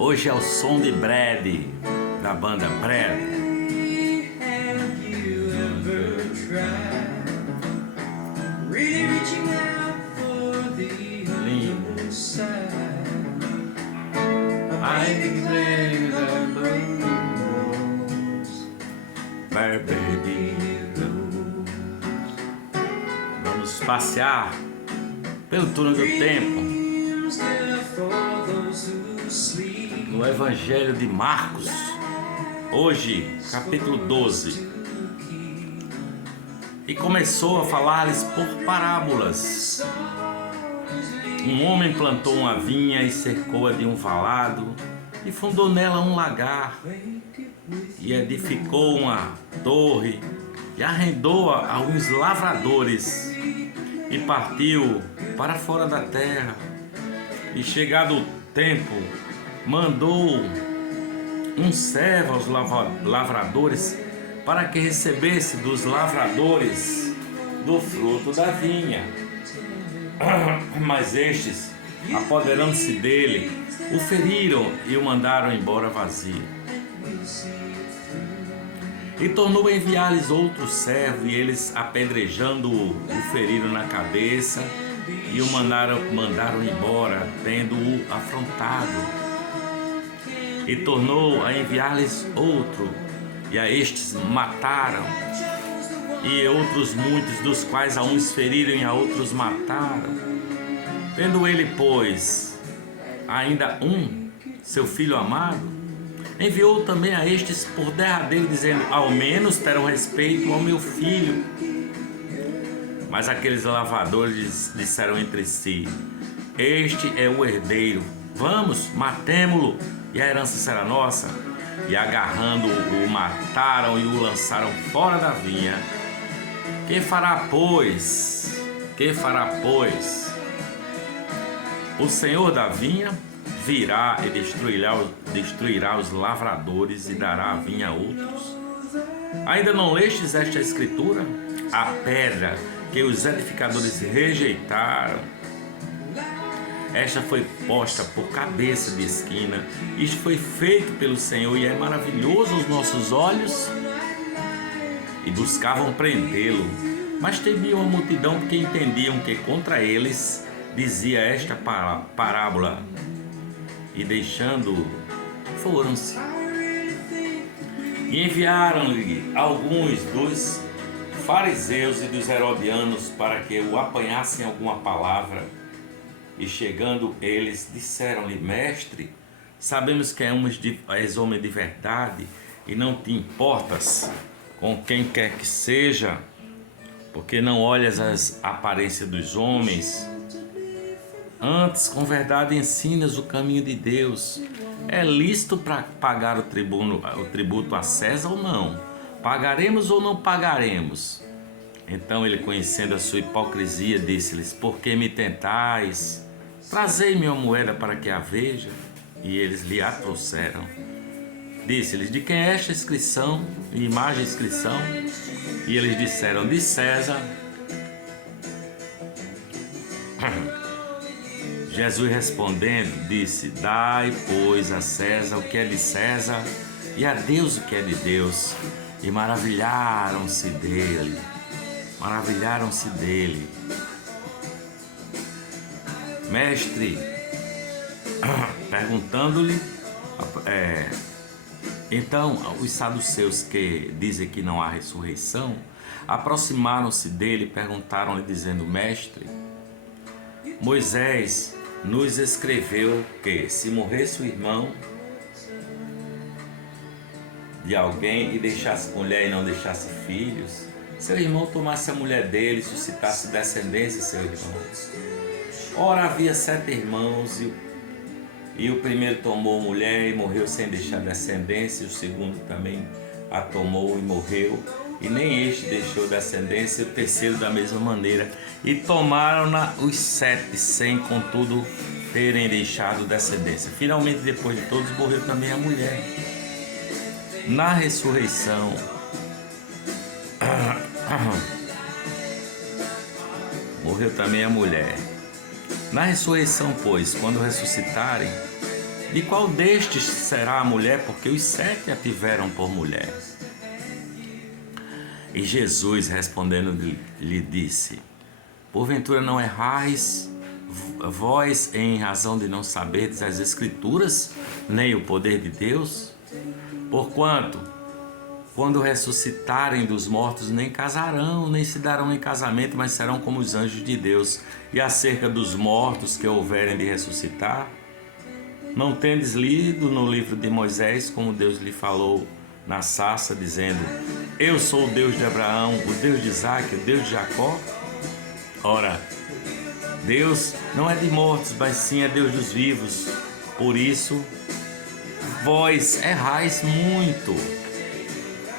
Hoje é o som de Brad, da banda Brad. Vamos passear pelo túnel do tempo no Evangelho de Marcos, hoje, capítulo 12. E começou a falar-lhes por parábolas. Um homem plantou uma vinha e cercou-a de um valado, e fundou nela um lagar, e edificou uma torre, e arrendou-a a uns lavradores, e partiu para fora da terra. E chegado o tempo, mandou um servo aos lavradores para que recebesse dos lavradores do fruto da vinha. Mas estes, apoderando-se dele, o feriram e o mandaram embora vazio. E tornou a enviar-lhes outro servo, e eles, apedrejando-o, o feriram na cabeça e o mandaram embora, tendo-o afrontado. E tornou a enviar-lhes outro, e a estes mataram, e outros muitos, dos quais a uns feriram e a outros mataram. Tendo ele, pois, ainda seu filho amado, enviou também a estes por derradeiro, dizendo: ao menos terão respeito ao meu filho. Mas aqueles lavradores disseram entre si: este é o herdeiro, vamos, matemo-lo, e a herança será nossa. E agarrando-o, o mataram e o lançaram fora da vinha. Que fará, pois? O Senhor da vinha virá e destruirá os lavradores e dará a vinha a outros. Ainda não lestes esta escritura? A pedra que os edificadores rejeitaram, esta foi posta por cabeça de esquina. Isto foi feito pelo Senhor e é maravilhoso aos nossos olhos. E buscavam prendê-lo, mas temiam a multidão, porque entendiam que contra eles dizia esta parábola. E deixando-o, foram-se. E enviaram-lhe alguns dos fariseus e dos herodianos para que o apanhassem alguma palavra. E chegando eles, disseram-lhe: mestre, sabemos que és homem de verdade e não te importas com quem quer que seja, porque não olhas as aparências dos homens. Antes, com verdade, ensinas o caminho de Deus. É lícito para pagar o tributo a César ou não? Pagaremos ou não pagaremos? Então ele, conhecendo a sua hipocrisia, disse-lhes: por que me tentais? Trazei-me uma moeda para que a veja. E eles lhe a trouxeram. Disse-lhes: de quem é esta inscrição e imagem de inscrição? E eles disseram: de César. Jesus respondendo, disse: dai, pois, a César o que é de César, e a Deus o que é de Deus. E maravilharam-se dele. Mestre, perguntando-lhe, então os saduceus, que dizem que não há ressurreição, aproximaram-se dele e perguntaram-lhe, dizendo: mestre, Moisés nos escreveu que, se morresse o irmão de alguém e deixasse mulher e não deixasse filhos, seu irmão tomasse a mulher dele e suscitasse descendência, seu irmão. Ora, havia 7 irmãos, e o primeiro tomou mulher e morreu sem deixar descendência, e o segundo também a tomou e morreu, e nem este deixou descendência, e o terceiro da mesma maneira. E tomaram-na os 7, sem, contudo, terem deixado descendência. Finalmente, depois de todos, morreu também a mulher. Na ressurreição, morreu também a mulher. Na ressurreição, pois, quando ressuscitarem, De qual destes será a mulher? Porque os 7 a tiveram por mulher. E Jesus respondendo lhe disse: porventura não errais vós em razão de não saberdes as Escrituras, nem o poder de Deus? Porquanto, quando ressuscitarem dos mortos, nem casarão, nem se darão em casamento, mas serão como os anjos de Deus. E acerca dos mortos que houverem de ressuscitar, não tendes lido no livro de Moisés, como Deus lhe falou na sarça, dizendo: eu sou o Deus de Abraão, o Deus de Isaque, o Deus de Jacó? Ora, Deus não é de mortos, mas sim é Deus dos vivos. Por isso, vós errais muito.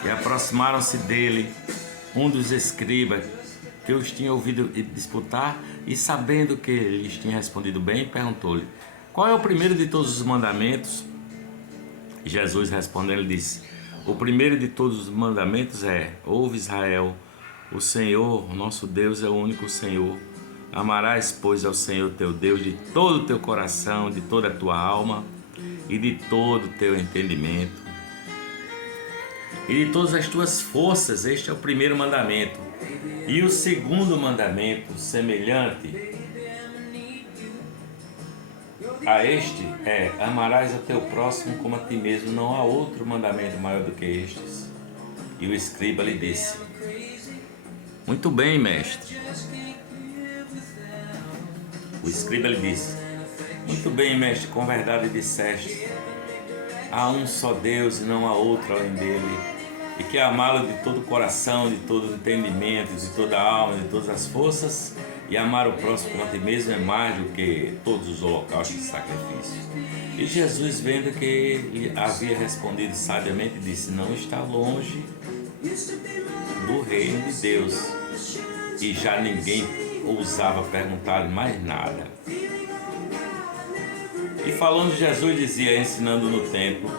E aproximaram-se dele um dos escribas, que os tinha ouvido disputar, e sabendo que ele lhes tinha respondido bem, perguntou-lhe: qual é o primeiro de todos os mandamentos? Jesus respondendo disse: o primeiro de todos os mandamentos é: ouve, Israel, o Senhor, nosso Deus, é o único Senhor. Amarás, pois, ao Senhor teu Deus de todo o teu coração, de toda a tua alma e de todo o teu entendimento e de todas as tuas forças. Este é o primeiro mandamento. E o segundo mandamento, semelhante a este, é: amarás ao teu próximo como a ti mesmo. Não há outro mandamento maior do que estes. E o escriba lhe disse: muito bem, mestre. O escriba lhe disse: muito bem, mestre, com verdade disseste. Há um só Deus e não há outro além dele, e que amá-lo de todo o coração, de todo o entendimento, de toda a alma, de todas as forças, e amar o próximo como a ti mesmo é mais do que todos os holocaustos de sacrifício. E Jesus, vendo que ele havia respondido sabiamente, disse: não está longe do reino de Deus. E já ninguém ousava perguntar mais nada. E falando, Jesus dizia, ensinando no templo: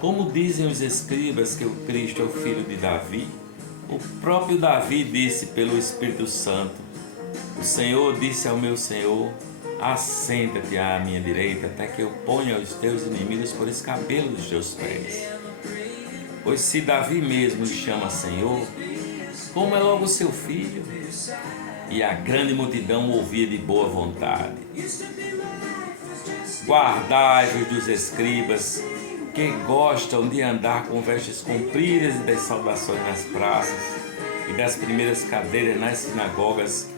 como dizem os escribas que o Cristo é o filho de Davi? O próprio Davi disse pelo Espírito Santo: o Senhor disse ao meu Senhor: assenta-te à minha direita, até que eu ponha os teus inimigos por escabelo dos teus pés. Pois se Davi mesmo o chama Senhor, como é logo seu filho? E a grande multidão o ouvia de boa vontade. Guardai-vos dos escribas, que gostam de andar com vestes compridas e das saudações nas praças, e das primeiras cadeiras nas sinagogas,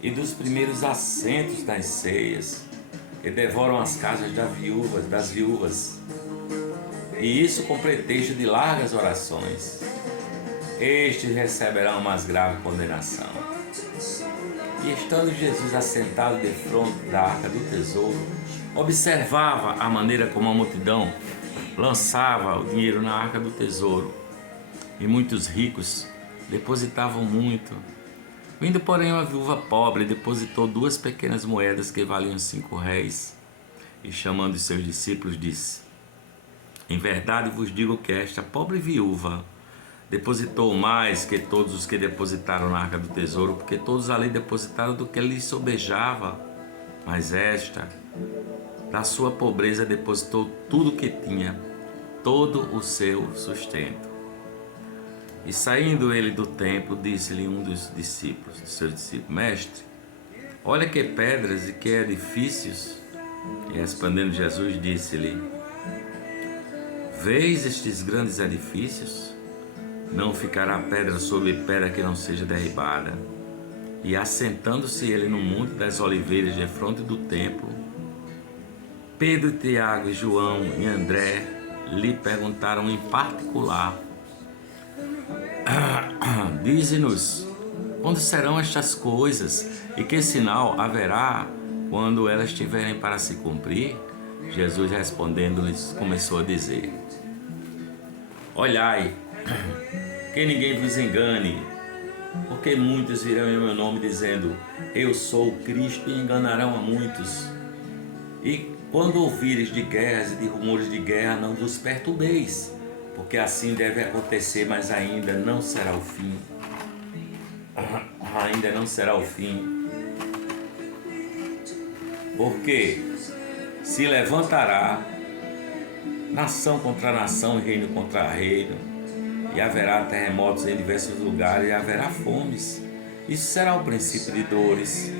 e dos primeiros assentos nas ceias, que devoram as casas das viúvas, e isso com pretexto de largas orações. Estes receberão mais grave condenação. E estando Jesus assentado defronte da arca do tesouro, observava a maneira como a multidão lançava o dinheiro na arca do tesouro, e muitos ricos depositavam muito. Vindo, porém, uma viúva pobre, depositou 2 pequenas moedas que valiam 5 réis, e chamando os seus discípulos, disse: em verdade vos digo que esta pobre viúva depositou mais que todos os que depositaram na arca do tesouro, porque todos ali depositaram do que lhes sobejava, mas esta, da sua pobreza, depositou tudo o que tinha, todo o seu sustento. E saindo ele do templo, disse-lhe um dos seus discípulos: mestre, olha que pedras e que edifícios. E respondendo Jesus, disse-lhe: vês estes grandes edifícios? Não ficará pedra sobre pedra que não seja derribada. E assentando-se ele no monte das oliveiras defronte do templo, Pedro, Tiago, João e André lhe perguntaram em particular: dize-nos, quando serão estas coisas, e que sinal haverá quando elas estiverem para se cumprir? Jesus, respondendo-lhes, começou a dizer: olhai, que ninguém vos engane, porque muitos virão em meu nome dizendo: eu sou o Cristo, e enganarão a muitos. E quando ouvires de guerras e de rumores de guerra, não vos perturbeis, porque assim deve acontecer, mas ainda não será o fim. Ainda não será o fim. Porque se levantará nação contra nação, reino contra reino, e haverá terremotos em diversos lugares, e haverá fomes. Isso será o princípio de dores.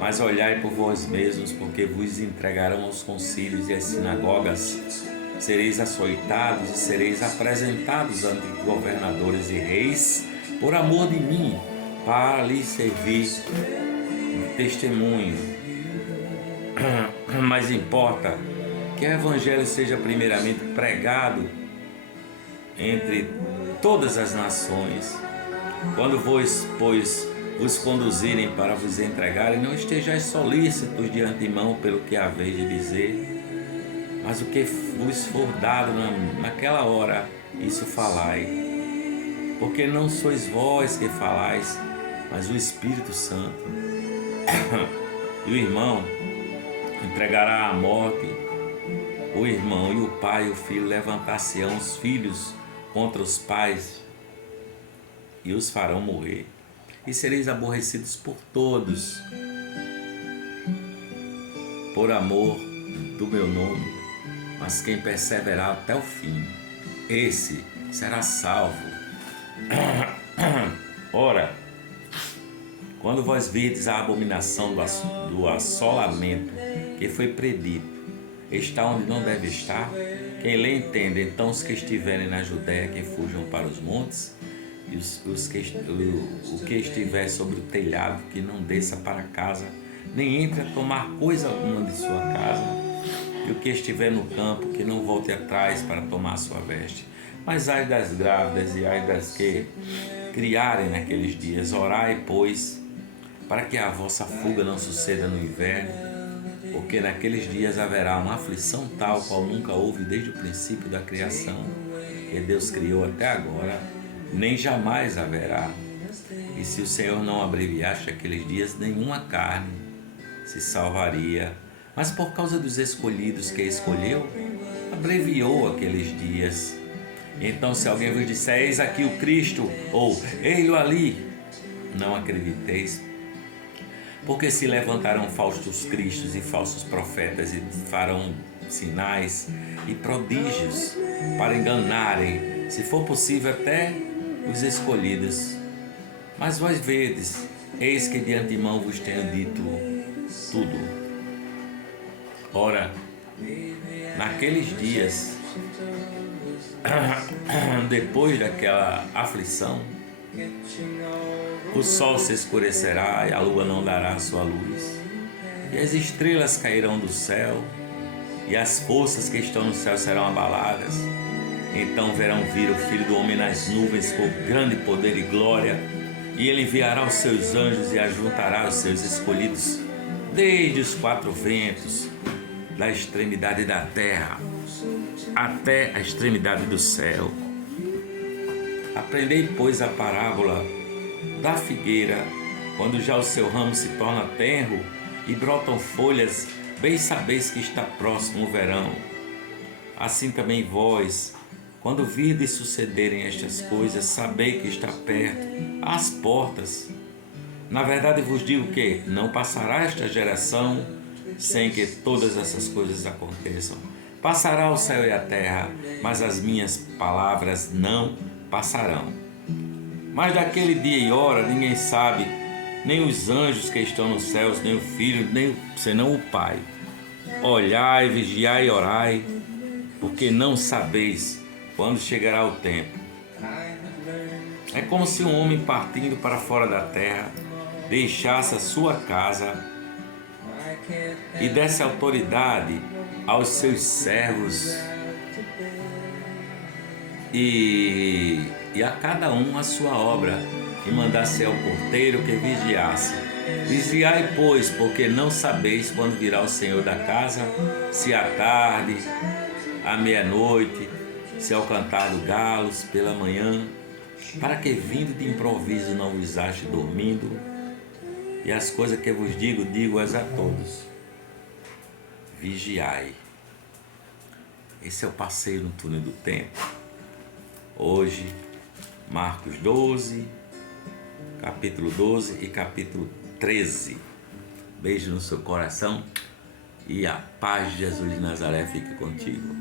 Mas olhai por vós mesmos, porque vos entregarão aos concílios e às sinagogas. Sereis açoitados e sereis apresentados ante governadores e reis, por amor de mim, para lhes servir de testemunho. Mas importa que o Evangelho seja primeiramente pregado entre todas as nações. Quando vos, pois, vos conduzirem para vos entregarem, não estejais solícitos de antemão pelo que haveis de dizer, mas o que vos for dado naquela hora, isso falai. Porque não sois vós que falais, mas o Espírito Santo. E o irmão entregará à morte o irmão, e o pai e o filho levantar-se-ão os filhos contra os pais e os farão morrer. E sereis aborrecidos por todos, por amor do meu nome, mas quem perseverar até o fim, esse será salvo. Ora, quando vós virdes a abominação do assolamento que foi predito, está onde não deve estar, quem lê entende. Então os que estiverem na Judéia que fujam para os montes, e o que estiver sobre o telhado que não desça para casa, nem entre a tomar coisa alguma de sua casa, e o que estiver no campo que não volte atrás para tomar sua veste. Mas ai das grávidas e ai das que criarem naqueles dias, orai, pois, para que a vossa fuga não suceda no inverno, porque naqueles dias haverá uma aflição tal qual nunca houve desde o princípio da criação, que Deus criou até agora, nem jamais haverá. E se o Senhor não abreviasse aqueles dias, nenhuma carne se salvaria. Mas por causa dos escolhidos que escolheu, abreviou aqueles dias. Então, se alguém vos disser, eis aqui o Cristo, ou ei-lo ali, não acrediteis, porque se levantarão falsos cristos e falsos profetas e farão sinais e prodígios para enganarem, se for possível, até os escolhidos. Mas vós vedes, eis que de antemão vos tenho dito tudo. Ora, naqueles dias, depois daquela aflição, o sol se escurecerá e a lua não dará sua luz, e as estrelas cairão do céu, e as forças que estão no céu serão abaladas. Então verão vir o Filho do Homem nas nuvens com grande poder e glória, e ele enviará os seus anjos e ajuntará os seus escolhidos desde os quatro ventos, da extremidade da terra até a extremidade do céu. Aprendei, pois, a parábola da figueira, quando já o seu ramo se torna tenro e brotam folhas, bem sabeis que está próximo o verão. Assim também vós, quando virdes sucederem estas coisas, sabei que está perto, às portas. Na verdade vos digo que não passará esta geração sem que todas essas coisas aconteçam. Passará o céu e a terra, mas as minhas palavras não passarão. Mas daquele dia e hora ninguém sabe, nem os anjos que estão nos céus, nem o Filho, nem senão o Pai. Olhai, vigiai e orai, porque não sabeis quando chegará o tempo. É como se um homem partindo para fora da terra deixasse a sua casa e desse autoridade aos seus servos e a cada um a sua obra, e mandasse ao porteiro que vigiasse. Vigiai, pois, porque não sabeis quando virá o Senhor da casa, se à tarde, à meia-noite, se ao cantar do galos pela manhã, para que vindo de improviso não vos ache dormindo. E as coisas que vos digo, digo-as a todos. Vigiai. Esse é o passeio no túnel do tempo. Hoje, Marcos 12, capítulo 12 e capítulo 13. Beijo no seu coração e a paz de Jesus de Nazaré fique contigo.